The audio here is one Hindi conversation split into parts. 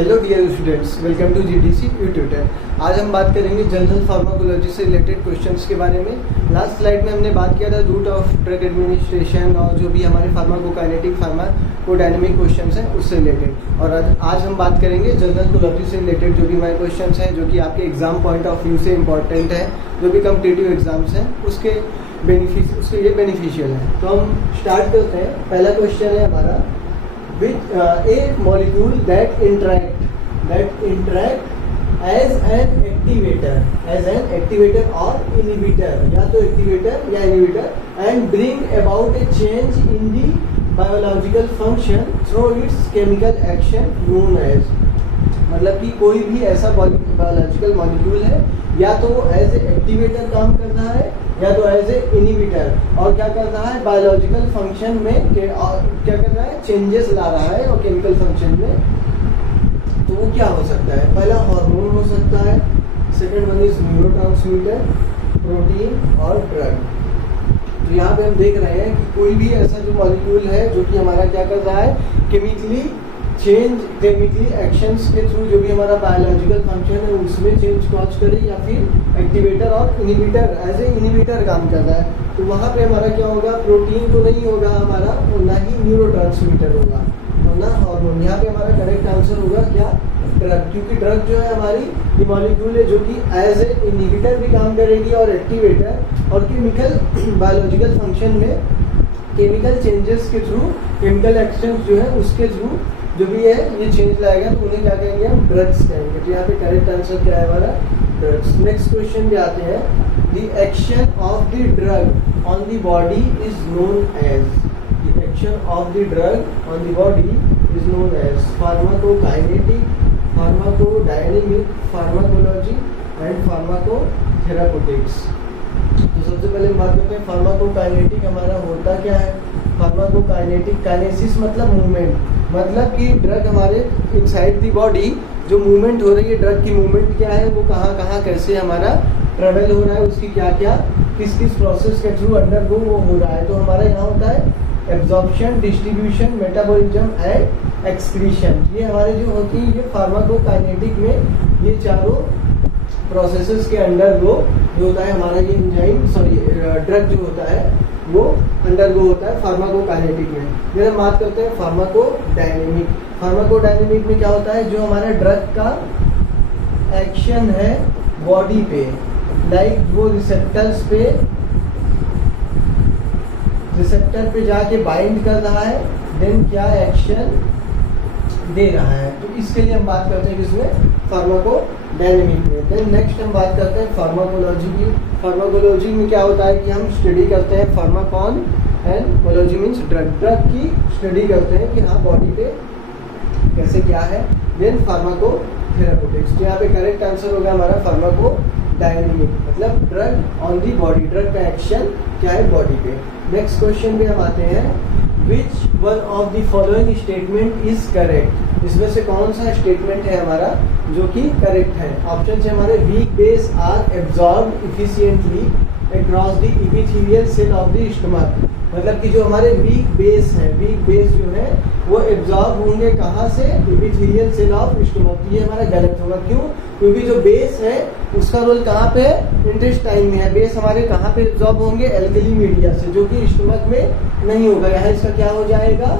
Hello dear students, welcome to GDC tutor. आज हम बात करेंगे जनरल फार्माकोलॉजी से रिलेटेड क्वेश्चंस के बारे में। लास्ट स्लाइड में हमने बात किया था रूट ऑफ ड्रग एडमिनिस्ट्रेशन और जो भी हमारे फार्माकोकाइनेटिक फार्माकोडायनेमिक क्वेश्चंस हैं उससे रिलेटेड। और आज हम बात करेंगे जनरल कोलॉजी से रिलेटेड जो भी हमारे क्वेश्चंस हैं जो कि आपके एग्जाम पॉइंट ऑफ व्यू से इंपॉर्टेंट है, जो भी कम्पिटिटिव एग्जाम्स हैं उसके लिए बेनिफिशियल है। तो हम स्टार्ट करते हैं। पहला क्वेश्चन है हमारा, with a molecule that interact as an activator or inhibitor, या तो activator या inhibitor, and bring about a change in the biological function through its chemical action known as। मतलब कि कोई भी ऐसा बायोलॉजिकल मॉलिक्यूल है, या तो वो एज ए एक्टिवेटर काम कर रहा है या तो एज ए इनहिबिटर, और क्या कर रहा है बायोलॉजिकल फंक्शन में क्या कर रहा है, चेंजेस ला रहा है और केमिकल फंक्शन में। तो वो क्या हो सकता है? पहला हार्मोन हो सकता है, second one is neurotransmitter, protein और ड्रग। तो यहाँ पे हम देख रहे हैं कि कोई भी ऐसा जो मॉलिक्यूल है जो कि हमारा क्या कर रहा है, केमिकली एक्शंस के थ्रू जो भी हमारा बायोलॉजिकल फंक्शन है उसमें चेंज कॉज करे, या फिर एक्टिवेटर और इनहिबिटर एज ए इनहिबिटर काम कर रहा है। तो वहाँ पे हमारा क्या होगा, प्रोटीन तो नहीं होगा हमारा, और ना ही न्यूरोट्रांसमीटर होगा और ना हार्मोन। यहाँ पे हमारा करेक्ट आंसर होगा क्या, ड्रग। क्योंकि ड्रग जो है हमारी मॉलिक्यूल है जो कि एज ए इनहिबिटर भी काम करेगी और एक्टिवेटर, और केमिकल बायोलॉजिकल फंक्शन में केमिकल चेंजेस के थ्रू, केमिकल एक्शन जो है उसके थ्रू जो भी है ये चेंज लाएगा, तो उन्हें क्या कहेंगे हम, ड्रग्स कहेंगे। तो यहाँ पे करेक्ट आंसर क्या है हमारा, ड्रग्स। नेक्स्ट क्वेश्चन पे आते हैं, the action of the drug on the body is known as. The action of the drug on the body is known as pharmacokinetic, pharmacodynamic, pharmacology and pharmacotherapeutics. तो सबसे पहले हम बात करते हैं फार्माकोकाइनेटिक हमारा होता क्या है। फार्माकोकाइनेटिक, काइनेसिस मतलब मूवमेंट, मतलब कि ड्रग हमारे इनसाइड दी बॉडी जो मूवमेंट हो रही है, ड्रग की मूवमेंट क्या है, वो कहाँ कहाँ कैसे हमारा ट्रेवल हो रहा है, उसकी क्या क्या किस किस प्रोसेस के थ्रू अंडर वो हो रहा है। तो हमारा यहाँ होता है absorption, distribution, metabolism and excretion. ये हमारे जो होती है ये फार्माकोकाइनेटिक में ये चारों प्रोसेसेस के अंडर वो जो होता है हमारा ये ड्रग जो होता है वो अंडरगो होता है फार्माकोकाइनेटिक में। फिर हम बात करते हैं फार्माकोडायनेमिक। फार्माकोडायनेमिक में क्या होता है, जो हमारा ड्रग का एक्शन है बॉडी पे, लाइक वो रिसेप्टर पे जाके बाइंड कर रहा है, देन क्या एक्शन दे रहा है। तो इसके लिए हम बात करते हैं किसमें, फार्माकोडायनेमिक में। देन नेक्स्ट हम बात करते हैं फार्माकोलॉजी की। फार्माकोलॉजी में क्या होता है कि हम स्टडी करते हैं फार्माकॉन, एंड कोलॉजी मीन्स ड्रग की स्टडी करते हैं कि हाँ बॉडी पे कैसे क्या है। देन फार्माकोथेरापेutics। तो यहाँ पे करेक्ट आंसर होगा हमारा फार्माकोडायनेमिक, मतलब drug on the body, drug का एक्शन क्या है बॉडी पे। नेक्स्ट क्वेश्चन पे हम आते हैं, which one of the following statement is correct. इसमें से कौन सा स्टेटमेंट है हमारा जो कि करेक्ट है। ऑप्शन है हमारे, weak base are absorb efficiently across the epithelial cell of the stomach. मतलब कि जो हमारे वीक बेस है, वीक बेस जो है वो एब्जॉर्ब होंगे कहाँ से, एपिथेलियल सेल ऑफ स्टमक। ये हमारा गलत होगा, क्यों? क्योंकि जो बेस है उसका रोल कहाँ पे है, इंटेस्टाइन में है। बेस हमारे कहाँ पे एब्जॉर्ब होंगे, एल्कली मीडिया से, जो कि स्टमक में नहीं होगा। यहाँ इसका क्या हो जाएगा,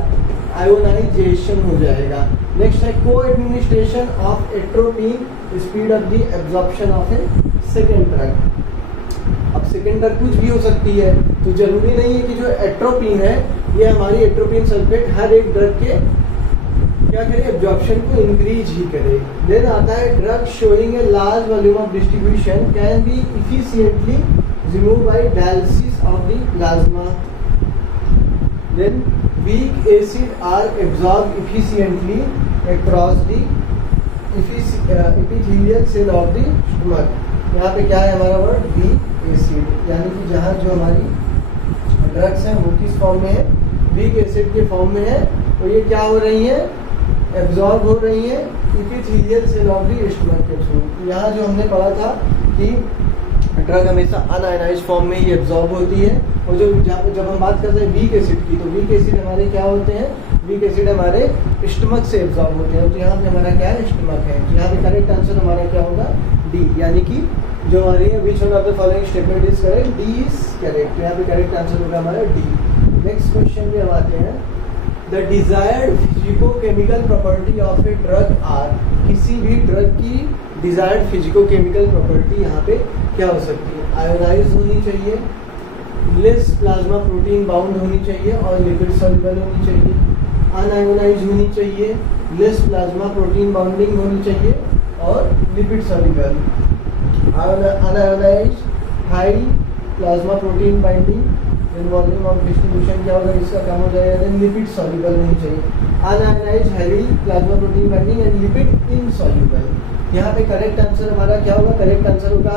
आयोनाइजेशन हो जाएगा। नेक्स्ट है को administration of atropine speed up the absorption of A second drug. अब सेकेंड ड्रग कुछ भी हो सकती है, तो जरूरी नहीं है कि जो एट्रोपिन है ये हमारी एट्रोपिन सल्फेट हर एक ड्रग के क्या करे, एब्जॉर्प्शन को इंक्रीज ही करे। देन आता है drug showing a large volume of distribution can be efficiently remove by dialysis of the plasma. Then weak acid are absorbed efficiently across the epithelial cell of the stomach। यहाँ पे क्या है हमारा वर्ड, weak acid, यानी कि जहाँ जो हमारी ड्रग्स हैं वो किस फॉर्म में है, वीक एसिड के फॉर्म में है, और ये क्या हो रही है, एब्जॉर्ब हो रही है epithelial cell of the stomach के थ्रू। यहाँ जो हमने पढ़ा था कि ड्रग हमेशा अनआयनाइज्ड फॉर्म में ही एब्जॉर्ब होती है, और जब हम बात करते हैं वीक एसिड की, तो वीक एसिड हमारे क्या होते हैं, वीक एसिड हमारे स्टमक से एब्जॉर्ब होते हैं। तो यहाँ पे हमारा क्या है, स्टमक है। तो यहाँ पे करेक्ट आंसर हमारा क्या होगा, डी, यानी कि जो हमारी which one of the following statement is correct, D is correct. तो यहाँ पे करेक्ट आंसर होगा हमारा डी। नेक्स्ट क्वेश्चन पे हम आते हैं, the desired physico chemical property of a drug are, किसी भी ड्रग की डिजायर्ड फिजिको-केमिकल प्रॉपर्टी यहाँ पे क्या हो सकती है, आयोनाइज होनी चाहिए, लेस प्लाज्मा प्रोटीन बाउंड होनी चाहिए और लिपिड सॉल्युबल होनी चाहिए, अनआयोनाइज होनी चाहिए, लेस प्लाज्मा प्रोटीन बाउंडिंग होनी चाहिए और lipid soluble. Unionise, high plasma protein binding, then volume of distribution क्या होगा, इसका कम हो जाएगा, देन लिपिड सॉल्युबल होनी चाहिए। Un-ionised, heavy plasma protein binding and lipid insoluble. यहाँ पे करेक्ट आंसर हमारा क्या होगा, करेक्ट आंसर होगा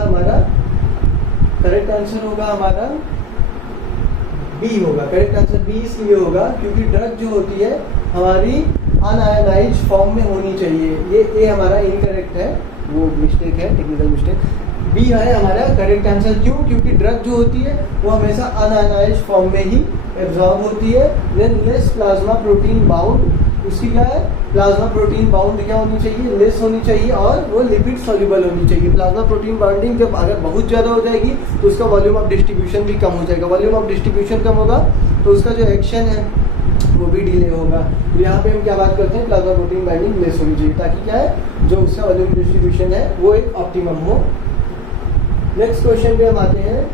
हमारा बी होगा। करेक्ट आंसर बी इसलिए होगा क्योंकि ड्रग जो होती है हमारी अनआयोनाइज फॉर्म में होनी चाहिए। ये ए हमारा इनकरेक्ट है, वो मिस्टेक है, टेक्निकल मिस्टेक। बी है हमारा करेक्ट आंसर। क्यों? क्योंकि ड्रग जो होती है वो हमेशा अनआयोनाइज फॉर्म में ही एब्जॉर्ब होती है। Than less plasma protein bound, उसकी क्या है, प्लाज्मा प्रोटीन बाउंड क्या होनी चाहिए, लेस होनी चाहिए और वो लिपिड सॉल्युबल होनी चाहिए। प्लाज्मा प्रोटीन बाउंडिंग जब अगर बहुत ज़्यादा हो जाएगी तो उसका वॉल्यूम ऑफ डिस्ट्रीब्यूशन भी कम हो जाएगा। वॉल्यूम ऑफ डिस्ट्रीब्यूशन कम होगा तो उसका जो एक्शन है वो भी डिले होगा। तो यहाँ पे हम क्या बात करते हैं, प्लाज्मा प्रोटीन बाइंडिंग लेस होनी चाहिए ताकि क्या है, जो उसका वॉल्यूम डिस्ट्रीब्यूशन है वो एक ऑप्टिमम हो। नेक्स्ट क्वेश्चन पे हम आते हैं,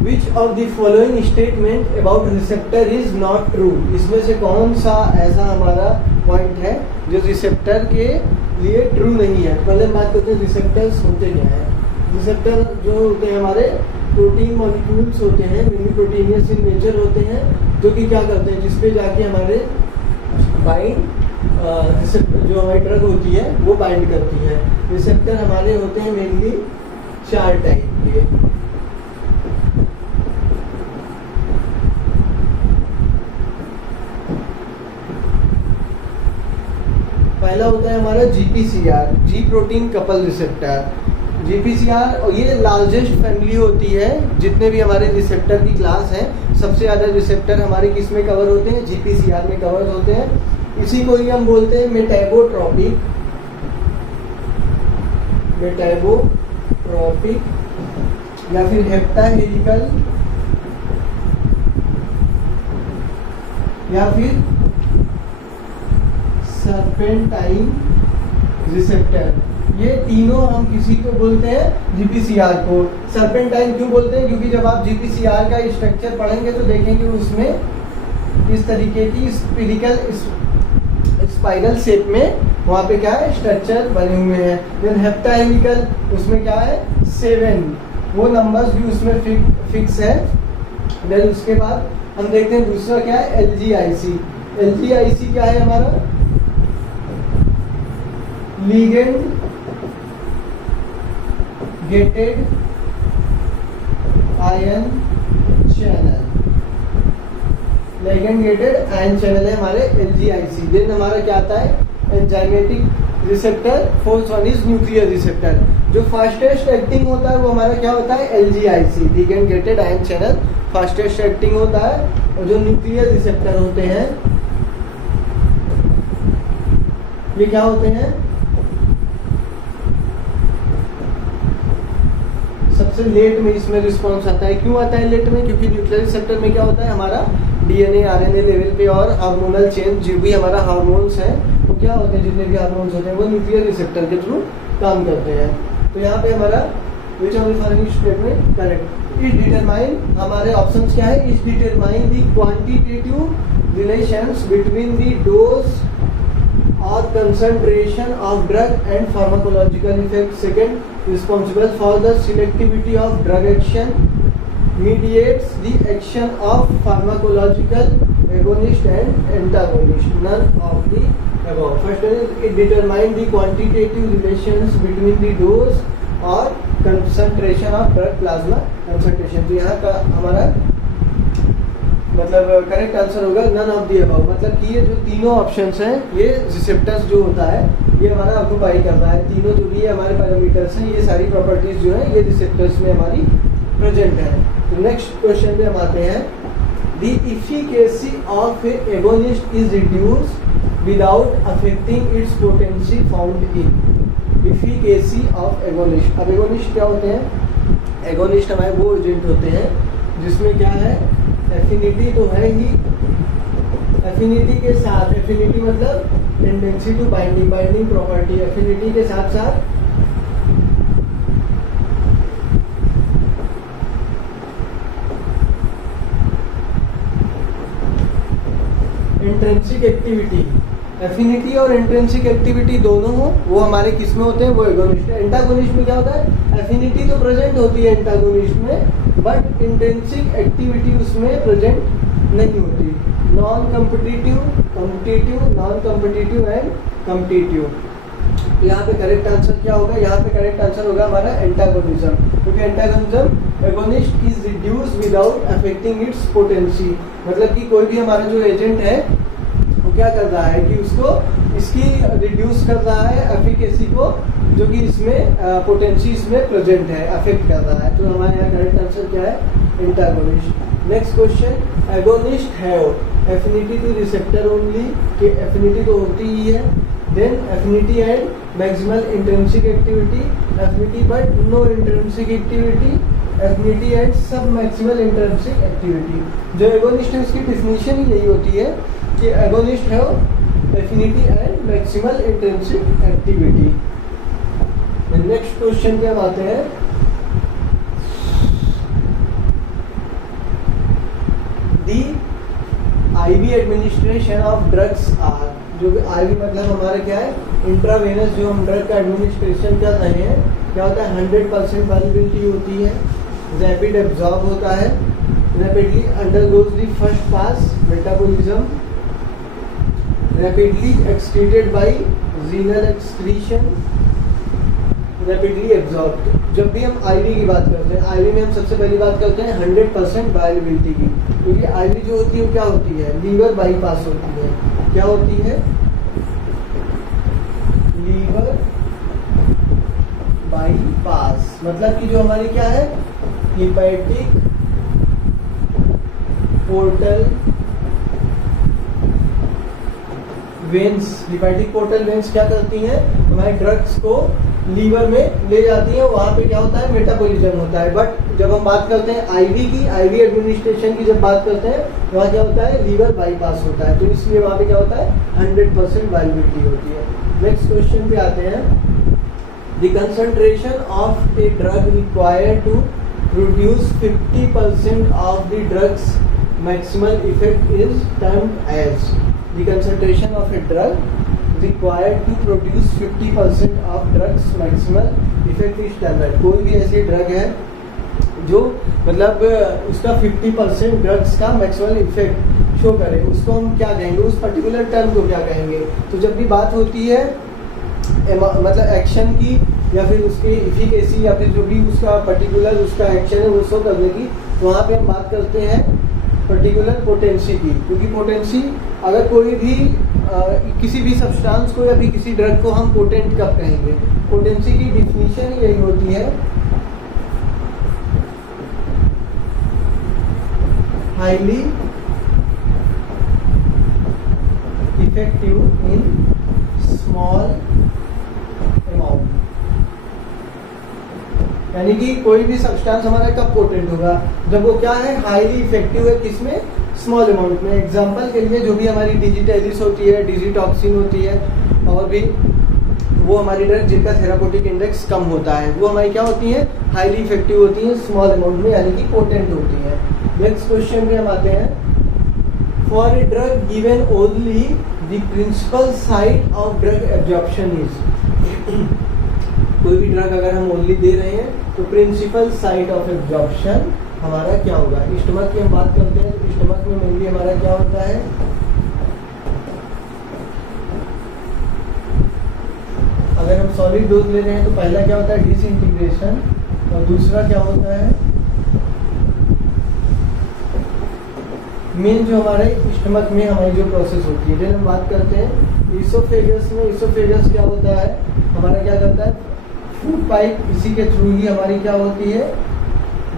Which of the following statement about receptor is not true? इसमें से कौन सा ऐसा हमारा पॉइंट है जो रिसेप्टर के लिए ट्रू नहीं है। पहले हम बात करते हैं रिसेप्टर्स होते क्या है। रिसेप्टर जो होते हैं हमारे प्रोटीन मॉलिक्यूल्स होते हैं, मिनी प्रोटीनियस इन नेचर होते हैं, जो कि क्या करते हैं, जिसपे जाके हमारे बाइंड रिसेप्टर जो हमारी ड्रग होती है वो बाइंड करती है। रिसेप्टर हमारे होते हैं मेनली 4 टाइप के। पहला होता है हमारा GPCR, जी प्रोटीन कपल रिसेप्टर। GPCR और ये लार्जेस्ट फैमिली होती है जितने भी हमारे रिसेप्टर की क्लास है। सबसे ज़्यादा रिसेप्टर हमारे किस में कवर होते हैं, GPCR में कवर होते हैं। इसी को ही हम बोलते हैं मेटाबोट्रॉपिक या फिर हेप्टाहेलिकल या फिर सर्पेंटाइन रिसेप्टर। ये तीनों हम किसी को बोलते हैं, GPCR को। सर्पेंटाइन क्यों बोलते हैं, क्योंकि जब आप GPCR का स्ट्रक्चर पढ़ेंगे तो देखेंगे उसमें इस तरीके की स्पिरिकल स्पाइरल शेप में वहाँ पे क्या है, स्ट्रक्चर बने हुए हैं। देन हेप्टाहेलिकल, उसमें क्या है 7, वो नंबर्स भी उसमें फिक्स है। देन उसके बाद हम देखते हैं दूसरा क्या है, LGIC क्या है हमारा, ligand gated ion channel. Ligand gated ion channel है हमारे LGIC। देन हमारा क्या आता है, enzymatic receptor. Fourth one is nuclear receptor. जो फास्टेस्ट एक्टिंग होता है वो हमारा क्या होता है, LGIC, ligand gated ion channel fastest acting होता है। और जो न्यूक्लियर रिसेप्टर होते हैं ये क्या होते हैं, सबसे लेट में इसमें रिस्पॉन्स आता है। क्यों आता है लेट में, क्योंकि न्यूक्लियर रिसेप्टर में क्या होता है, हमारा DNA RNA लेवल पे और हार्मोनल चेंज जो भी हमारा हार्मोन्स हैं वो क्या होते हैं, जितने भी हार्मोन्स होते हैं वो न्यूक्लियर रिसेप्टर के थ्रू काम करते हैं। तो यहाँ पे हमारा which of the following statement correct is determine, हमारे ऑप्शंस क्या है, is determine the quantitative relations between the dose or concentration of drug and pharmacological effect. Second, responsible for the selectivity of drug action, mediates the action of pharmacological agonist and antagonist. None of the above. First one is it determine the quantitative relations between the dose or concentration of drug plasma concentration. तो यहाँ का हमारा मतलब करेक्ट आंसर होगा नन ऑफ दी अबव। मतलब कि ये जो तीनों ऑप्शंस हैं ये रिसेप्टर्स जो होता है ये हमारा ऑक्यूपाई कर रहा है। तीनों जो भी हमारे पैरामीटर्स हैं ये सारी प्रॉपर्टीज जो है ये रिसेप्टर्स में हमारी प्रेजेंट है। तो नेक्स्ट क्वेश्चन पे हम आते हैं, the efficacy of A agonist is reduce without affecting it's potency found in efficacy of agonist. अब एगोनिस्ट क्या होते हैं? एगोनिस्ट हमारे वो एजेंट होते हैं जिसमें क्या है, एफिनिटी तो है ही, एफिनिटी के साथ, एफिनिटी मतलब tendency to binding, binding property, affinity के साथ साथ इंट्रिंसिक एक्टिविटी, एफिनिटी और इंट्रिंसिक एक्टिविटी दोनों हो, वो हमारे किस में होते हैं? वो एगोनिस्ट है। एंटागोनिस्ट में क्या होता है? एफिनिटी तो प्रेजेंट होती है एंटागोनिस्ट में, बट इंट्रिंसिक एक्टिविटी उसमें प्रेजेंट नहीं होती। Non competitive, competitive, non competitive and competitive. यहाँ पे करेक्ट आंसर क्या होगा? यहाँ पे करेक्ट आंसर होगा हमारा एंटागोनिज्म, क्योंकि antagonism agonist is reduce without affecting it's potency. मतलब कि कोई भी हमारा जो एजेंट है वो क्या कर रहा है कि उसको इसकी रिड्यूस कर रहा है एफिकेसी को, जो कि इसमें पोटेंसी इसमें प्रेजेंट है, अफेक्ट कर रहा है। तो हमारे यहाँ करेक्ट आंसर क्या है? Antagonist. Next question, agonist have affinity to receptor only, कि एफिनिटी तो होती ही है, then affinity and maximal intrinsic activity, affinity but no intrinsic activity, affinity and submaximal intrinsic activity. जो एगोनिस्ट है उसकी डिफिनीशन ही यही होती है कि agonist have affinity and maximal intrinsic activity. Next question पे हम आते हैं, the IV administration of drugs are, जो आईवी मतलब हमारे क्या है? इंट्रावेनस जो हम ड्रग का एडमिनिस्ट्रेशन कर रहे हैं, क्या होता है? 100% वायलेबिलिटी होती है, रैपिड एब्जॉर्ब होता है, rapidly undergoes the first pass metabolism, rapidly excreted by renal excretion, rapidly absorb. जब भी हम आईवी की बात करते हैं, आईवी में हम सबसे पहली बात करते हैं 100% वायलेबिलिटी की, क्योंकि आईवी जो होती है वो क्या होती है? लीवर बाईपास होती है। क्या होती है? लीवर बाईपास, मतलब कि जो हमारी क्या है? Hepatic portal veins, hepatic portal veins क्या करती हैं? हमारे ड्रग्स को लीवर में ले जाती है, वहाँ पे क्या होता है? मेटाबॉलिज्म होता है। बट जब हम बात करते हैं आईवी की, आईवी एडमिनिस्ट्रेशन की जब बात करते हैं, वहाँ क्या होता है? लीवर बाईपास होता है, तो इसलिए वहाँ पे क्या होता है? 100% वायलेबिलिटी होती है। नेक्स्ट क्वेश्चन पे आते हैं, the concentration of a drug required to produce 50% of the drug's maximal effect is termed as, the concentration of a drug required to produce 50% of drugs maximal effect is termed। कोई भी ऐसी ड्रग है जो मतलब उसका 50% ड्रग्स का मैक्सिमल इफेक्ट शो करे, उसको हम क्या कहेंगे? उस पर्टिकुलर टर्म को क्या कहेंगे? तो जब भी बात होती है मतलब एक्शन की या फिर उसकी इफिकेसी या फिर जो भी उसका पर्टिकुलर उसका एक्शन है वो शो करने की, तो वहाँ पे हम बात करते हैं पर्टिकुलर पोटेंसी की, क्योंकि पोटेंसी अगर कोई भी किसी भी सब्सटेंस को या फिर किसी ड्रग को हम पोटेंट कब कहेंगे? पोटेंसी की डिफिनीशन यही होती है, highly effective in small amount. यानी कि कोई भी सब्सटेंस हमारा कब पोटेंट होगा? जब वो क्या है? हाईली इफेक्टिव है, किसमें? स्मॉल अमाउंट में। एग्जांपल के लिए जो भी हमारी डिजिटेलिस होती है, डिजिटॉक्सिन होती है, और भी वो हमारी ड्रग जिनका थेरापेटिक इंडेक्स कम होता है, वो हमारी क्या होती है? हाईली इफेक्टिव होती है स्मॉल अमाउंट में, यानी कि पोटेंट होती है। नेक्स्ट क्वेश्चन पे हम आते हैं, for a drug given only the principal site of drug absorption is, कोई भी ड्रग अगर हम ओनली दे रहे हैं तो प्रिंसिपल साइट ऑफ एब्जॉर्प्शन हमारा क्या होगा? स्टमक की हम बात करते हैं तो स्टमक में मेनली हमारा क्या होता है? अगर हम सॉलिड डोज ले रहे हैं तो पहला क्या होता है? डिसइंटीग्रेशन, और दूसरा क्या होता है? मेन जो हमारे स्टमक में हमारी जो प्रोसेस होती है। फिर हम बात करते हैं ईसोफेगस में, ईसोफेगस क्या होता है? हमारा क्या करता है? फूड पाइप, इसी के थ्रू ही हमारी क्या होती है?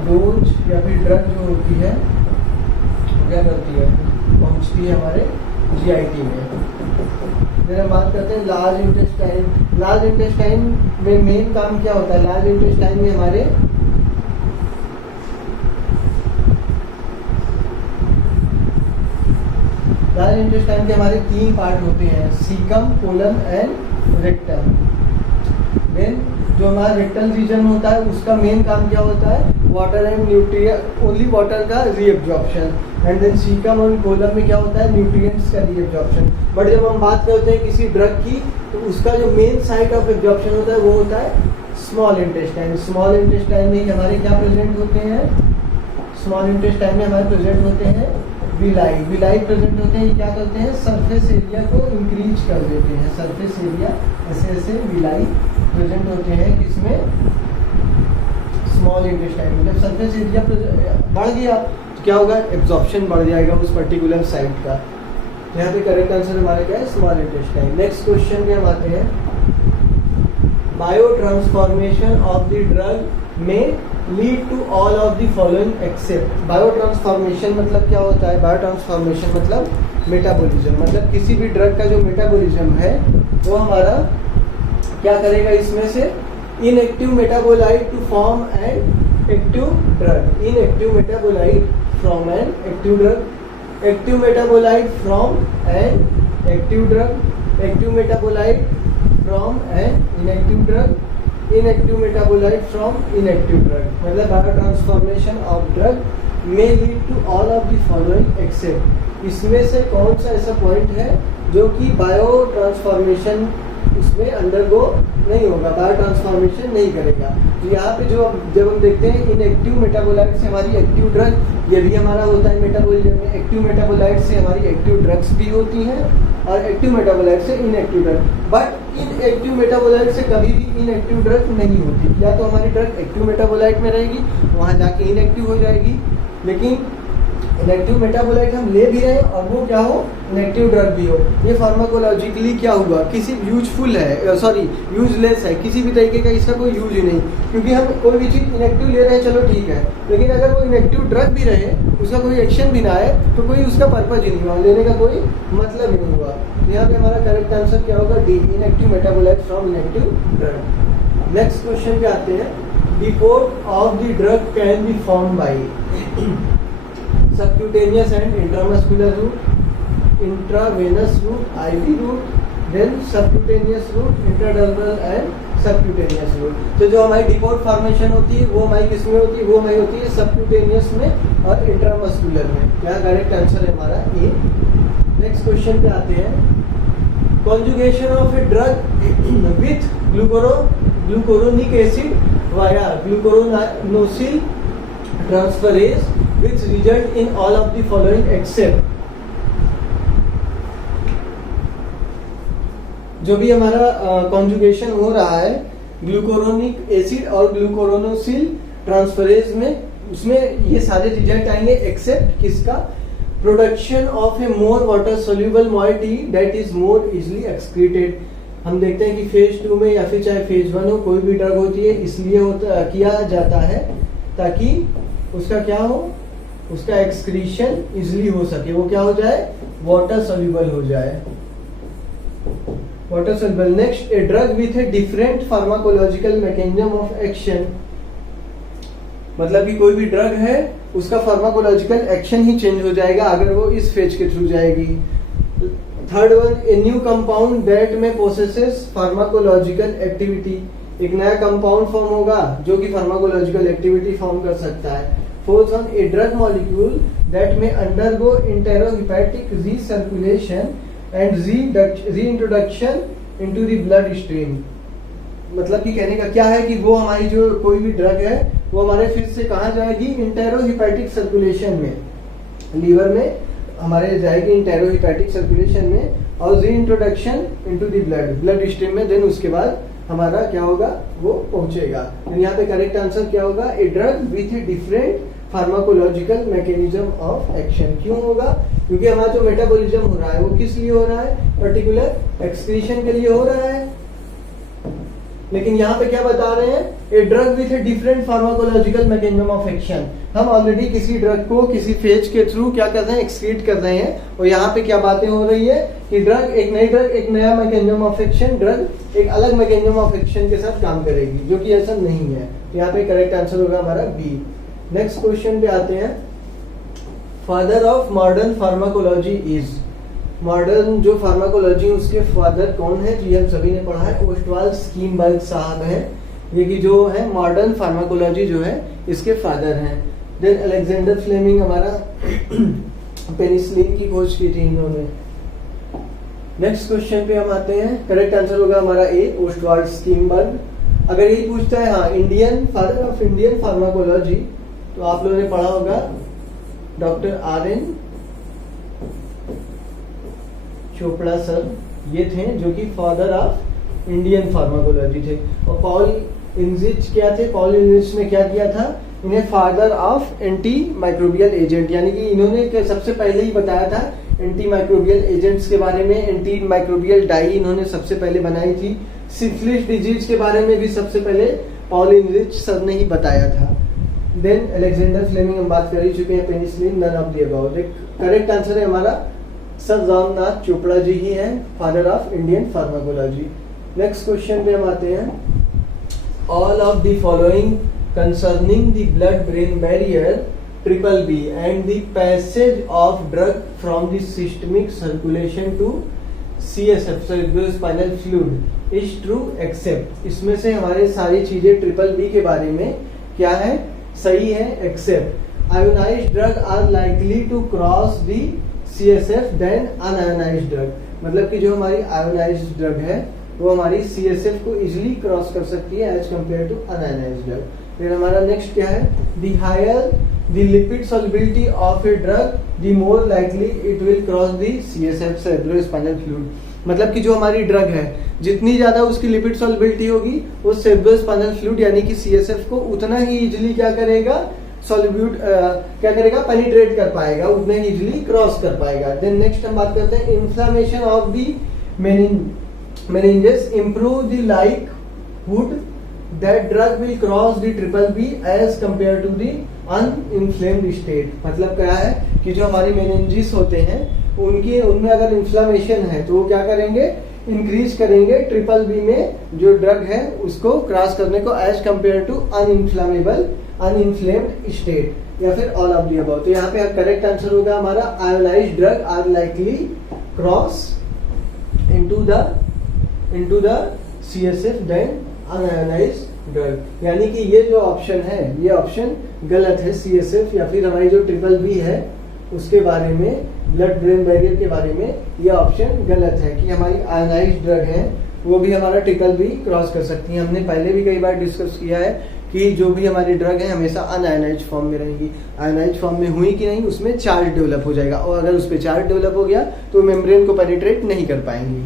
डोज या फिर ड्रग जो होती है क्या करती है? पहुंचती है हमारे जीआईटी में। फिर हम बात करते हैं लार्ज इंटेस्टाइन। लार्ज इंटेस्टाइन में मेन काम क्या होता है? लार्ज इंटेस्टाइन में हमारे लार्ज इंटेस्टाइन के हमारे 3 पार्ट होते हैं, caecum, colon and rectum. Then जो हमारा रेक्टल रीजन होता है उसका मेन काम क्या होता है? Water and nutrient, only water का रीअब्जॉर्प्शन। एंड देन सीकम और कोलम में क्या होता है? न्यूट्रिएंट्स का रीअब्जॉर्प्शन। बट जब हम बात करते हैं किसी ड्रग की तो उसका जो मेन साइट ऑफ एब्जॉर्प्शन होता है वो होता है स्मॉल इंटेस्टाइन। स्मॉल इंटेस्टाइन में हमारे क्या प्रेजेंट होते हैं? स्मॉल इंटेस्टाइन में हमारे प्रेजेंट होते हैं विलाई। विलाई प्रेजेंट होते हैं, ये क्या करते हैं? सरफेस एरिया को इंक्रीज कर देते हैं। सरफेस एरिया ऐसे ऐसे विलाई प्रेजेंट होते हैं किसमें? स्मॉल इंटेस्टाइन में। जब सरफेस एरिया बढ़ गया तो क्या होगा? एब्जॉर्प्शन बढ़ जाएगा उस पर्टिकुलर साइट का। यहाँ पे करेक्ट आंसर हमारा क्या है? Small intestine. नेक्स्ट क्वेश्चन पे हम आते हैं, biotransformation of the drug में lead to all of the following except. Biotransformation मतलब क्या होता है? बायो ट्रांसफॉर्मेशन मतलब मेटाबॉलिज्म, मतलब किसी भी ड्रग का जो मेटाबॉलिज्म है वो हमारा क्या करेगा? इसमें से inactive metabolite to form an active drug. Inactive metabolite from an active drug, active metabolite from an active drug, active metabolite from an inactive drug, inactive metabolite from inactive drug. मतलब बायो ट्रांसफॉर्मेशन ऑफ ड्रग में lead to all of the following except. इसमें से कौन सा ऐसा पॉइंट है जो कि बायो ट्रांसफॉर्मेशन उसमें अंडरगो नहीं होगा, बायो ट्रांसफॉर्मेशन नहीं करेगा? तो यहाँ पे जो जब हम देखते हैं इनएक्टिव मेटाबोलाइट से हमारी एक्टिव ड्रग, ये भी हमारा होता है मेटाबॉलिज्म में। एक्टिव मेटाबोलाइट से हमारी एक्टिव ड्रग्स भी होती हैं और एक्टिव मेटाबोलाइट से inactive drug. But inactive metabolite से कभी भी इनएक्टिव ड्रग नहीं होती। या तो हमारी ड्रग एक्टिव मेटाबोलाइट में रहेगी, वहाँ जाके इनएक्टिव हो जाएगी, लेकिन इनएक्टिव मेटाबोलाइट हम ले भी रहे हैं और वो क्या हो? इनएक्टिव ड्रग भी हो। ये फार्माकोलॉजिकली क्या हुआ? किसी यूजफुल है, सॉरी यूजलेस है, किसी भी तरीके का इसका कोई यूज ही नहीं। क्योंकि हम कोई भी चीज़ इनएक्टिव ले रहे हैं चलो ठीक है, लेकिन अगर वो इनएक्टिव ड्रग भी रहे, उसका कोई एक्शन भी ना आए तो कोई उसका पर्पज ही नहीं हुआ, लेने का कोई मतलब ही नहीं हुआ। तो यहाँ पे हमारा करेक्ट आंसर क्या होगा? D, inactive metabolite from inactive drug. Next question पे आते हैं, depot of the drug can B form by subcutaneous and intramuscular route, intravenous route, IV route, then subcutaneous route, intradermal and subcutaneous route। तो जो हमारी डिपोट फॉर्मेशन होती है वो हमारी किसमें होती है? वो हमारी होती है सबक्यूटेनियस में और इंट्रामस्कुलर में। क्या करेक्ट आंसर है हमारा? ए। नेक्स्ट क्वेश्चन पे आते हैं, conjugation of a drug with glucuronic acid via glucuronosyl transferase which result in all of the following except। जो भी हमारा कॉन्जुगेशन हो रहा है ग्लूकोरोनिक एसिड और ग्लूकोरोनोसिल ट्रांसफरेज में, उसमें ये सारे रिजल्ट आएंगे एक्सेप्ट किसका? Production of A more water soluble moiety that is more easily excreted. हम देखते हैं कि फेज 2 में या फिर चाहे फेज 1 हो, कोई भी ड्रग होती है इसलिए किया जाता है ताकि उसका क्या हो? उसका एक्सक्रीशन इजिली हो सके, वो क्या हो जाए? वाटर सोल्यूबल हो जाए, water soluble. Next, A drug with a different pharmacological mechanism of action, मतलब कि कोई भी ड्रग है उसका फार्माकोलॉजिकल एक्शन ही चेंज हो जाएगा अगर वो इस फेज के थ्रू जाएगी। Third one, a new compound that में पोसेसेस फार्माकोलॉजिकल एक्टिविटी, एक नया कंपाउंड फॉर्म होगा जो कि फार्माकोलॉजिकल एक्टिविटी फॉर्म कर सकता है। Fourth one, a drug molecule that में undergo enterohepatic recirculation and reintroduction into the blood stream, मतलब कि कहने का क्या है कि वो हमारी जो कोई भी ड्रग है वो हमारे फिर से कहाँ जाएगी? इंटेरोहेपेटिक सर्कुलेशन में, लीवर में हमारे जाएगी इंटेरोहेपेटिक सर्कुलेशन में और reintroduction into the blood stream में, देन उसके बाद हमारा क्या होगा? वो पहुंचेगा। तो यहाँ पे करेक्ट आंसर क्या होगा? ए drug with a different pharmacological mechanism of action. क्यों होगा? क्योंकि हमारा जो मेटाबॉलिज्म हो रहा है वो किस लिए हो रहा है? पर्टिकुलर एक्सक्रीशन के लिए हो रहा है। लेकिन यहाँ पे क्या बता रहे हैं, ए drug with a different pharmacological mechanism of action. हम ऑलरेडी किसी ड्रग को किसी फेज के थ्रू क्या कर रहे हैं, एक्सक्रीट कर रहे हैं, और यहाँ पे क्या बातें हो रही है कि ड्रग एक नई ड्रग एक नया मैकेनिज्म ऑफ एक्शन, ड्रग एक अलग मैकेनिज्म ऑफ एक्शन के साथ काम करेगी, जो कि ऐसा नहीं है। यहाँ पे करेक्ट आंसर होगा हमारा बी। नेक्स्ट क्वेश्चन पे आते हैं, father of modern pharmacology is, modern जो फार्माकोलॉजी उसके फादर कौन है, जी हम सभी ने पढ़ा है, ओस्टवाल्ड स्कीनबर्ग साहब हैं, ये कि जो है मॉडर्न फार्माकोलॉजी जो है इसके फादर हैं। देन अलेक्जेंडर फ्लेमिंग हमारा पेनिसिलिन की खोज की थी इन्होंने। नेक्स्ट क्वेश्चन पे हम आते हैं, करेक्ट आंसर होगा हमारा ए, ओस्टवाल्ड स्कीनबर्ग। अगर ये पूछता है हाँ Indian father of Indian pharmacology, तो आप लोगों ने पढ़ा होगा डॉक्टर आर.एन. चोपड़ा सर, ये थे जो कि फादर ऑफ इंडियन फार्माकोलॉजी थे। और पॉल इनजिच क्या थे, पॉल इनजिच ने क्या किया था, इन्हें father of anti microbial agent, यानी कि इन्होंने सबसे पहले ही बताया था एंटी माइक्रोबियल एजेंट्स के बारे में, एंटी माइक्रोबियल डाई इन्होंने सबसे पहले बनाई थी। सिफिलिस डिजीज के बारे में भी सबसे पहले पॉल इनरिच सर ने ही बताया था। देन अलेक्जेंडर फ्लेमिंग हम बात कर ही चुके हैं, penicillin none of the above. Correct answer है हमारा सर रामनाथ चोपड़ा जी ही हैं father of Indian pharmacology. Next question पे हम आते हैं, all of the following concerning the blood brain barrier triple B and the passage of drug from the systemic circulation to CSF cerebrospinal fluid is true except. इसमें से हमारे सारी चीजें ट्रिपल बी के बारे में क्या है, सही है, except ionised drug are likely to cross the CSF than unionised drug, मतलब कि जो हमारी आयोनाइज्ड ड्रग है वो हमारी CSF को इजिली क्रॉस कर सकती है as compare to unionised drug. फिर हमारा नेक्स्ट क्या है, the higher the lipid solubility of a drug the more likely it will cross the CSF cerebrospinal fluid, मतलब कि जो हमारी ड्रग है जितनी ज्यादा उसकी लिपिड सॉल्युबिलिटी होगी वो सेरेब्रोस्पाइनल फ्लूइड यानी कि CSF को उतना ही इजिली क्या करेगा, सॉल्यूट क्या करेगा, पेनिट्रेट कर पाएगा, उतना ही इजिली क्रॉस कर पाएगा। देन नेक्स्ट हम बात करते हैं, inflammation of the meninges improve the likelihood that drug will cross the triple B as compared to the uninflamed state। मतलब क्या है कि जो हमारी मेनिंजिस होते हैं उनमें अगर इन्फ्लेमेशन है तो वो क्या करेंगे, इंक्रीज करेंगे ट्रिपल बी में जो ड्रग है उसको क्रॉस करने को एज कंपेयर टू अनइन्फ्लेम्ड स्टेट, या फिर ऑल ऑफ द अबव। तो यहाँ पे करेक्ट आंसर होगा हमारा ionised drug are likely cross into the CSF then unionised drug, यानी कि ये जो ऑप्शन है ये ऑप्शन गलत है। CSF या फिर हमारी जो ट्रिपल बी है उसके बारे में, ब्लड ब्रेन बैरियर के बारे में ये ऑप्शन गलत है कि हमारी आयोनाइज्ड ड्रग है वो भी हमारा ट्रिपल बी क्रॉस कर सकती है। हमने पहले भी कई बार डिस्कस किया है कि जो भी हमारी ड्रग है हमेशा अनआयोनाइज्ड फॉर्म में रहेंगी, आयोनाइज्ड फॉर्म में हुई कि नहीं उसमें चार्ज डेवलप हो जाएगा, और अगर उस पर चार्ज डेवलप हो गया तो मेम्ब्रेन को पेनिट्रेट नहीं कर पाएंगी।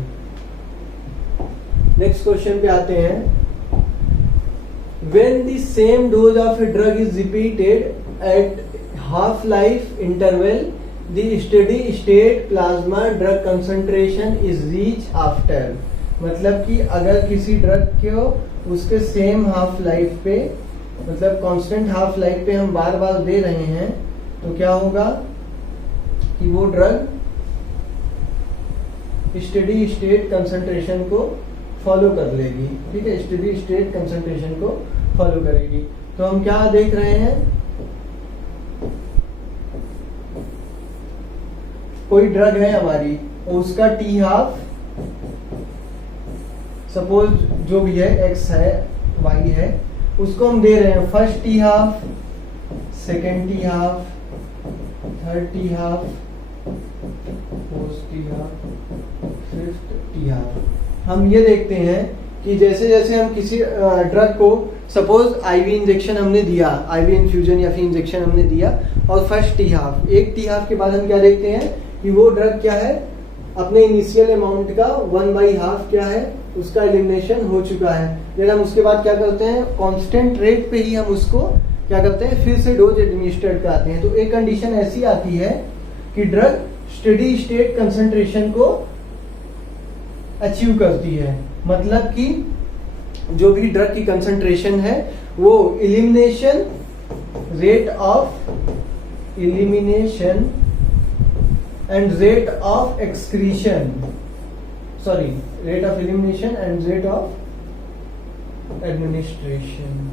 नेक्स्ट क्वेश्चन पे आते हैं, when the same dose of a drug is repeated at half life interval the steady state plasma drug concentration is reached after, मतलब कि अगर किसी ड्रग को उसके सेम हाफ लाइफ पे, मतलब कांस्टेंट हाफ लाइफ पे हम बार बार दे रहे हैं तो क्या होगा कि वो ड्रग स्टेडी स्टेट कंसंट्रेशन को फॉलो कर लेगी। ठीक है, स्टेडी स्टेट कंसंट्रेशन को फॉलो करेगी। तो हम क्या देख रहे हैं, कोई ड्रग है हमारी और उसका टी हाफ, सपोज जो भी है एक्स है वाई है, उसको हम दे रहे हैं first T half, second T half, third T half, fourth T half, fifth T half. हम ये देखते हैं कि जैसे जैसे हम किसी ड्रग को, सपोज आईवी इंजेक्शन हमने दिया, आईवी इन्फ्यूजन या फिर इंजेक्शन हमने दिया और फर्स्ट टी हाफ, एक टी हाफ के बाद हम क्या देखते हैं कि वो ड्रग क्या है, अपने इनिशियल अमाउंट का 1/2 क्या है, उसका एलिमिनेशन हो चुका है। फिर हम उसके बाद क्या करते हैं, कांस्टेंट रेट पे ही हम उसको क्या करते हैं, फिर से डोज एडमिनिस्ट्रेट कराते हैं। तो एक कंडीशन ऐसी आती है कि ड्रग स्टेडी स्टेट कंसंट्रेशन को अचीव करती है, मतलब कि जो भी ड्रग की कंसंट्रेशन है वो elimination rate and rate of excretion, sorry, rate of elimination and rate of administration.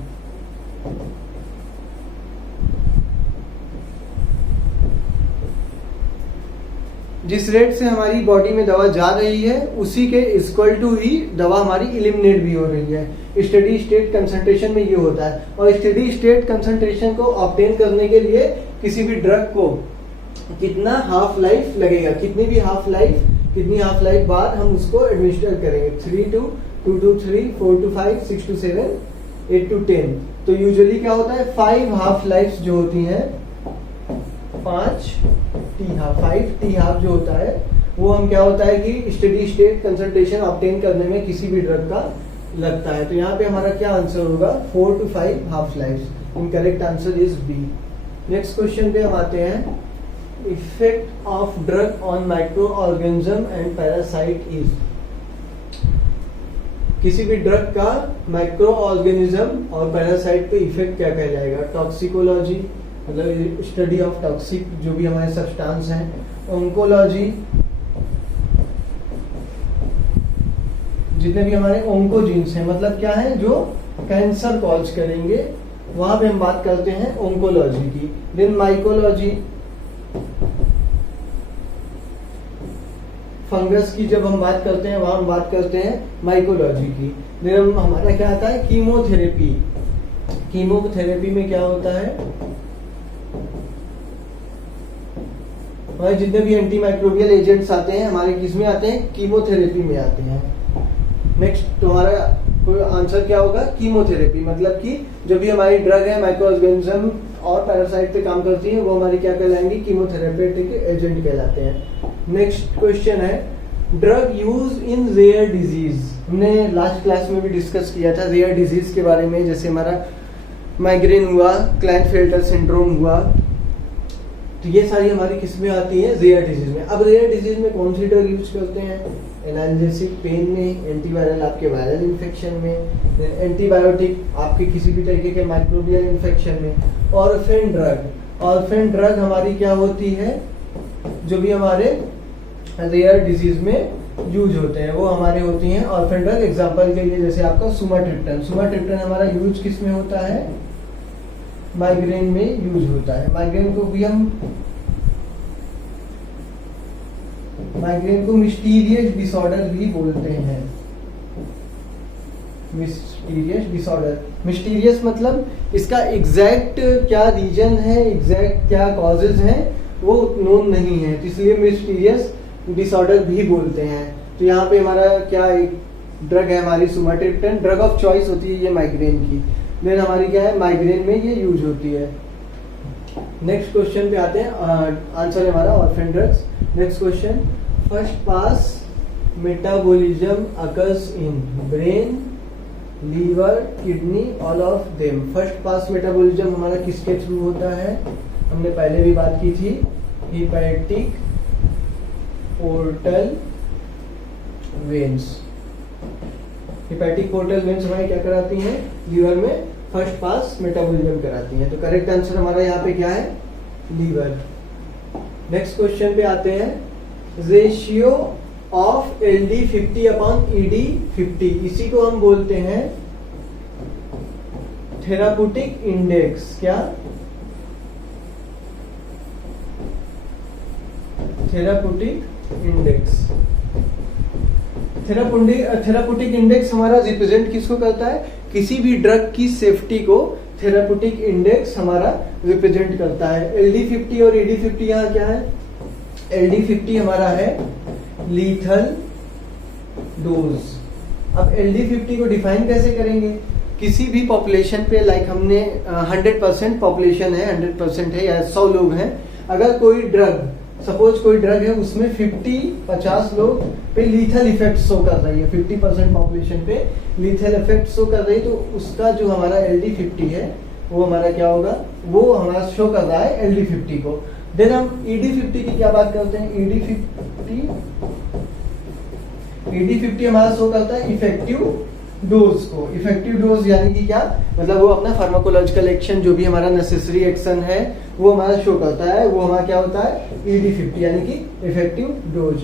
जिस रेट से हमारी बॉडी में दवा जा रही है उसी के इक्वल टू ही दवा हमारी इलिमिनेट भी हो रही है। स्टेडी स्टेट कंसंट्रेशन में ये होता है। और स्टेडी स्टेट कंसंट्रेशन को ऑब्टेन करने के लिए किसी भी ड्रग को कितना हाफ लाइफ लगेगा, कितनी हाफ लाइफ बाद हम उसको एडमिनिस्टर करेंगे, 3 to 2 to 3, 4 to 5, 6 to 7, 8 to 10। तो यूजुअली क्या होता है, 5 हाफ लाइफ जो होती हैं, 5 टी हाफ जो होता है वो हम क्या होता है कि स्टेडी स्टेट कंसंट्रेशन ऑब्टेन करने में किसी भी ड्रग का लगता है। तो यहाँ पे हमारा क्या आंसर होगा, 4 to 5 half life. Incorrect answer is B. Next question पे हम आते हैं, effect of drug on micro organism and parasite is. किसी भी ड्रग का माइक्रो ऑर्गेनिज्म और पैरासाइट पे इफेक्ट क्या कहलाएगा, टॉक्सिकोलॉजी मतलब स्टडी ऑफ टॉक्सिक जो भी हमारे सब्सटेंस हैं, ओंकोलॉजी जितने भी हमारे ओंकोजीन्स हैं मतलब क्या है जो कैंसर कॉज करेंगे, वहां पे हम बात करते हैं ओंकोलॉजी की। देन माइकोलॉजी, फंगस की जब हम बात करते हैं वहां हम बात करते हैं माइकोलॉजी की। देन हमारा क्या आता है, कीमोथेरेपी। कीमोथेरेपी में क्या होता है, हमारे जितने भी एंटी माइक्रोबियल एजेंट्स आते हैं हमारे किस में आते हैं, कीमोथेरेपी में आते हैं। नेक्स्ट तुम्हारा आंसर क्या होगा, कीमोथेरेपी मतलब कि जो भी हमारी ड्रग है माइक्रो ऑर्गेनिज्म और पैरासाइट पे काम करती है वो हमारी क्या कहलाएंगी, कीमोथेरेपेटिक एजेंट कहलाते हैं। नेक्स्ट क्वेश्चन है, drug use in rare disease. हमने लास्ट क्लास में भी डिस्कस किया था रेयर डिजीज के बारे में, जैसे हमारा माइग्रेन हुआ, क्लाइंटफेल्टर सिंड्रोम हुआ, तो ये सारी हमारी किसमें आती है, रेयर डिजीज में। अब रेयर डिजीज में कौन सी ड्रग यूज करते हैं, एनाल्जेसिक पेन में, एंटीवायरल आपके वायरल इन्फेक्शन में, एंटीबायोटिक आपके किसी भी तरीके के माइक्रोबियल इन्फेक्शन में, ऑर्फेन ड्रग हमारी क्या होती है, जो भी हमारे रेयर डिजीज में यूज होते हैं वो हमारे होती हैं ऑर्फेन ड्रग। एग्जांपल के लिए जैसे आपका सुमाट्रिप्टन हमारा यूज किस में होता है, माइग्रेन में यूज होता है। माइग्रेन को मिस्टीरियस डिसऑर्डर भी बोलते हैं। मिस्टीरियस मतलब इसका एग्जैक्ट क्या रीजन है, एग्जैक्ट क्या कॉजेज हैं वो नोन नहीं है, तो इसलिए मिस्टीरियस डिसऑर्डर भी बोलते हैं। तो यहाँ पे हमारा क्या एक ड्रग है हमारी सुमाट्रिप्टन, ड्रग ऑफ चॉइस होती है ये माइग्रेन की। देन हमारी क्या है, माइग्रेन में ये यूज होती है। नेक्स्ट क्वेश्चन पे आते हैं, आंसर है हमारा orphan drugs. Next question, first pass metabolism occurs in brain, liver, kidney, all of them. First pass metabolism हमारा किसके थ्रू होता है, हमने पहले भी बात की थी, hepatic portal veins. Hepatic portal veins हमारी क्या कराती हैं, लीवर में फर्स्ट पास मेटाबॉलिज्म कराती हैं। तो करेक्ट आंसर हमारा यहाँ पे क्या है, लीवर। नेक्स्ट क्वेश्चन पे आते हैं, ratio of LD50 upon ED50, इसी को हम बोलते हैं थेराप्यूटिक इंडेक्स। क्या, थेराप्यूटिक इंडेक्स। थेराप्यूटिक इंडेक्स हमारा रिप्रेजेंट किसको करता है, किसी भी ड्रग की सेफ्टी को थेराप्यूटिक इंडेक्स हमारा रिप्रेजेंट करता है। LD50 और ED50 यहाँ क्या है, LD50 हमारा है लीथल डोज। अब LD50 को डिफाइन कैसे करेंगे, किसी भी पॉपुलेशन पे लाइक हमने 100% पॉपुलेशन है, 100% है या 100 लोग हैं, अगर कोई ड्रग सपोज कोई ड्रग है उसमें 50 लोग पे लीथल इफेक्ट शो कर रही है, 50% पॉपुलेशन पे लीथल इफेक्ट शो कर रही है, तो उसका जो हमारा LD50 है वो हमारा क्या होगा, वो हमारा शो कर रहा है LD50 को। देन हम ED50 की क्या बात करते हैं, ED50 हमारा शो करता है इफेक्टिव डोज को। इफेक्टिव डोज यानी कि क्या, मतलब वो अपना फार्माकोलॉजिकल एक्शन जो भी हमारा नेसेसरी एक्शन है वो हमारा शो करता है, वो हमारा क्या होता है ED50 यानी कि इफेक्टिव डोज।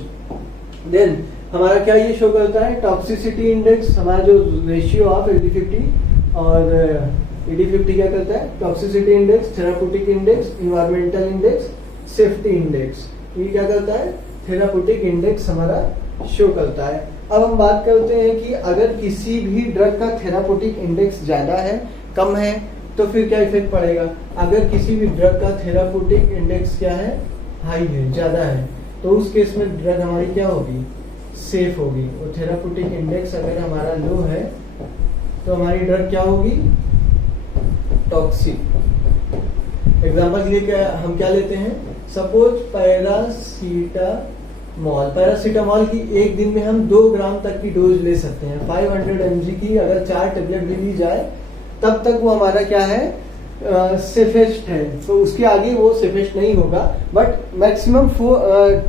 देन हमारा क्या ये शो करता है टॉक्सिसिटी इंडेक्स, हमारा जो रेशियो ऑफ ED50 और ED50 क्या करता है toxicity index, therapeutic index, environmental index, safety index, ये क्या करता है थेराप्यूटिक इंडेक्स हमारा शो करता है। अब हम बात करते हैं कि अगर किसी भी ड्रग का थेराप्यूटिक इंडेक्स ज्यादा है कम है तो फिर क्या इफेक्ट पड़ेगा। अगर किसी भी ड्रग का थेराप्यूटिक इंडेक्स क्या है हाई है, ज्यादा है, तो उस केस में ड्रग हमारी क्या होगी सेफ होगी। और थेराप्यूटिक इंडेक्स अगर हमारा लो है तो हमारी ड्रग क्या होगी टॉक्सिक। एग्जाम्पल के लिए हम क्या लेते हैं, सपोज पैरासीटामॉल की एक दिन में हम 2 ग्राम तक की डोज ले सकते हैं। 500 mg की अगर 4 टेबलेट भी ली जाए तब तक वो हमारा क्या है सेफेस्ट है, तो उसके आगे वो सेफेस्ट नहीं होगा, बट मैक्सिमम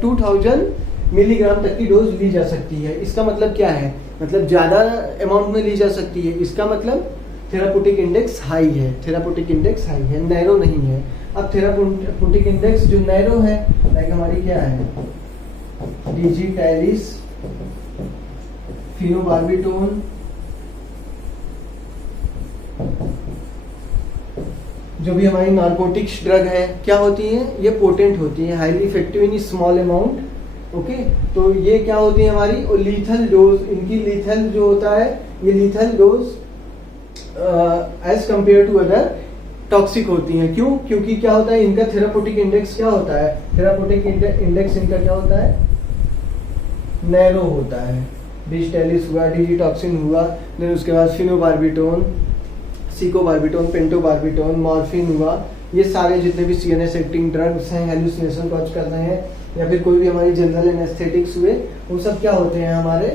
2000 मिलीग्राम तक की डोज ली जा सकती है। इसका मतलब क्या है, मतलब ज्यादा अमाउंट में ली जा सकती है, इसका मतलब थेराप्यूटिक इंडेक्स हाई है, थेराप्यूटिक इंडेक्स हाई है, नैरो नहीं है। अब थेराप्यूटिक इंडेक्स जो नैरो है लाइक हमारी क्या है डिजिटैलिस, फिनोबार्बिटोन, जो भी हमारी नार्कोटिक्स ड्रग है क्या होती है ये पोटेंट होती है, highly effective in small amount. Okay, तो ये क्या होती है हमारी और लीथल डोज, इनकी लीथल जो होता है ये lethal dose as compare to other toxic होती हैं। क्यों, क्योंकि क्या होता है इनका थेराप्यूटिक इंडेक्स क्या होता है, थेराप्यूटिक इंडेक्स इनका क्या होता है नैरो होता है। डिजिटैलिस हुआ, डिजिटॉक्सिन हुआ, देन उसके बाद फिनोबार्बिटोन, सिकोबार्बिटोन, पेंटोबार्बिटोन, मॉर्फिन हुआ, ये सारे जितने भी CNS एक्टिंग ड्रग्स हैं, हेलुसिनेशन कॉज कर रहे हैं या फिर कोई भी हमारी जनरल एनेस्थेटिक्स हुए, वो सब क्या होते हैं हमारे,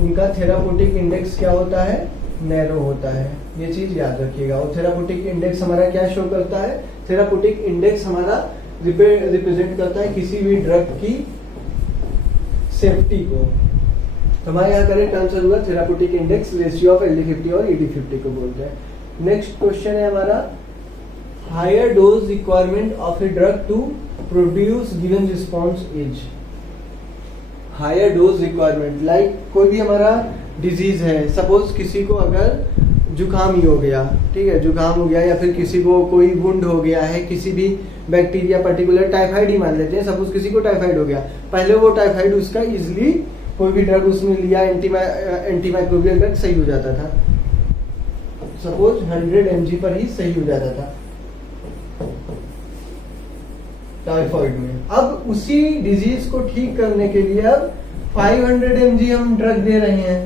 उनका थेराप्यूटिक इंडेक्स क्या होता है नैरो होता है। ये चीज याद रखिएगा। और थेराप्यूटिक इंडेक्स हमारा क्या शो करता है, थेराप्यूटिक इंडेक्स हमारा रिप्रेजेंट करता है किसी भी ड्रग की सेफ्टी को। हमारे यहाँ करेक्ट आंसर हुआ therapeutic index, ratio of LD50 और ED50 को बोलते हैं। नेक्स्ट क्वेश्चन है हमारा higher dose requirement of a drug to produce given response is. Higher dose requirement like कोई भी हमारा डिजीज है, सपोज किसी को अगर जुकाम ही हो गया, ठीक है जुकाम हो गया, या फिर किसी को कोई वुंड हो गया है, किसी भी बैक्टीरिया पर्टिकुलर टाइफाइड ही मान लेते हैं, सपोज किसी को टाइफाइड हो गया, पहले वो टाइफाइड उसका इजिली कोई भी ड्रग उसने लिया एंटीमाइक्रोबियल ड्रग सही हो जाता था, सपोज 100 mg पर ही सही हो जाता था टाइफाइड में। अब उसी डिजीज को ठीक करने के लिए अब 500 mg हम ड्रग दे रहे हैं,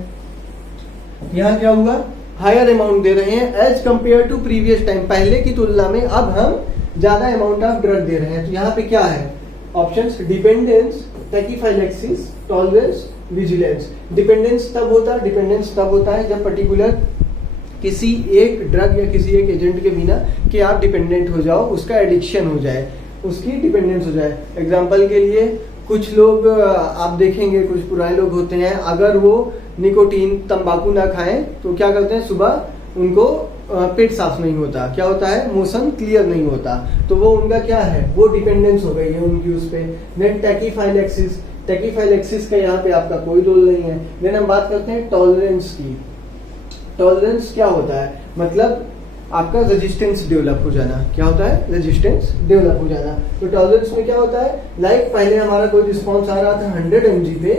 यहाँ क्या हुआ हायर अमाउंट दे रहे हैं as compare to previous time, पहले की तुलना में अब हम ज्यादा अमाउंट ऑफ ड्रग दे रहे हैं। तो यहाँ पे क्या है options, dependence, tachyphylaxis, tolerance, vigilance. Dependence तब होता है जब पर्टिकुलर किसी एक ड्रग या किसी एक एजेंट के बिना कि आप डिपेंडेंट हो जाओ, उसका एडिक्शन हो जाए, उसकी डिपेंडेंस हो जाए। एग्जाम्पल के लिए कुछ लोग आप देखेंगे, कुछ पुराने लोग होते हैं, अगर वो निकोटीन तंबाकू ना खाएं तो क्या करते हैं, सुबह उनको पेट साफ नहीं होता, क्या होता है मोशन क्लियर नहीं होता, तो वो उनका क्या है वो डिपेंडेंस हो गई है उनकी उस पे। देन टैकीफाइलेक्सिस का यहाँ पे आपका कोई रोल नहीं है। देन हम बात करते हैं टॉलरेंस की। टॉलरेंस क्या होता है, मतलब आपका रेजिस्टेंस डेवलप हो जाना, क्या होता है रेजिस्टेंस डेवलप हो जाना। तो टॉलरेंस में क्या होता है, लाइक पहले हमारा कोई रिस्पॉन्स आ रहा था 100 mg पे,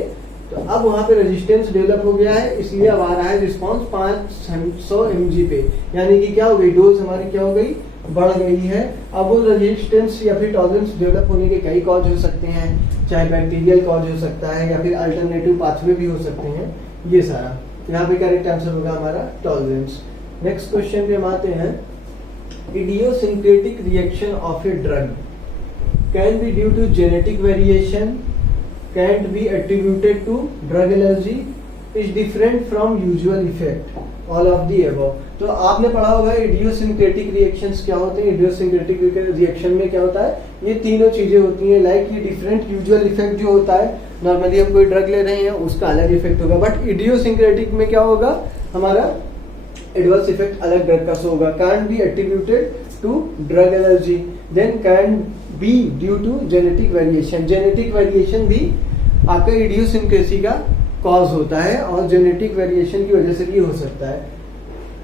तो अब वहां पे रेजिस्टेंस डेवलप हो गया है, इसलिए अब आ रहा है रिस्पॉन्स 500 mg पे, यानी कि क्या हो गई डोज हमारी क्या हो गई बढ़ गई है। अब वो रेजिस्टेंस या फिर टॉलरेंस डेवलप होने के कई कॉज हो सकते हैं, चाहे बैक्टीरियल कॉज हो सकता है या फिर अल्टरनेटिव पाथवे भी हो सकते हैं, ये सारा। यहाँ पे करेक्ट आंसर होगा हमारा टॉलरेंस। नेक्स्ट क्वेश्चन पे हम आते हैं, idiosyncratic reaction of a drug can be due to genetic variation, can't be attributed to drug allergy, is different from usual effect, all of the above। तो आपने पढ़ा होगा इडियोसिंक्रेटिक रिएक्शंस क्या होते हैं। इडियोसिंक्रेटिक रिएक्शन में क्या होता है, ये तीनों चीजें होती हैं, लाइक ये डिफरेंट यूजुअल इफेक्ट जो होता है, नॉर्मली हम कोई ड्रग ले रहे हैं उसका अलग इफेक्ट होगा, बट इडियोसिंक्रेटिक में क्या होगा हमारा एडवर्स इफेक्ट अलग ड्रग का शो होगा। Can be attributed to drug allergy, then can be due to genetic variation. Genetic variation भी आपका इडियोसिंक्रेसी का कॉज होता है और जेनेटिक वेरिएशन की वजह से भी हो सकता है।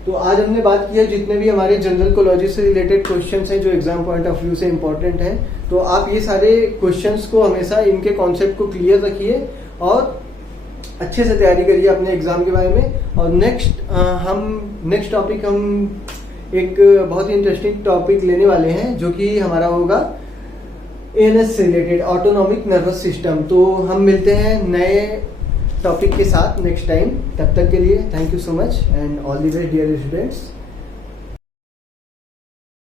तो आज हमने बात की है जितने भी हमारे जनरल कोलॉजी से रिलेटेड क्वेश्चंस हैं जो एग्जाम पॉइंट ऑफ व्यू से इंपॉर्टेंट हैं, तो आप ये सारे क्वेश्चंस को हमेशा इनके कॉन्सेप्ट को क्लियर रखिए और अच्छे से तैयारी करिए अपने एग्जाम के बारे में। और नेक्स्ट टॉपिक हम एक बहुत ही इंटरेस्टिंग टॉपिक लेने वाले हैं जो कि हमारा होगा एएनएस से रिलेटेड, ऑटोनॉमिक नर्वस सिस्टम। तो हम मिलते हैं नए टॉपिक के साथ नेक्स्ट टाइम। तब तक के लिए thank you so much and all the best dear students.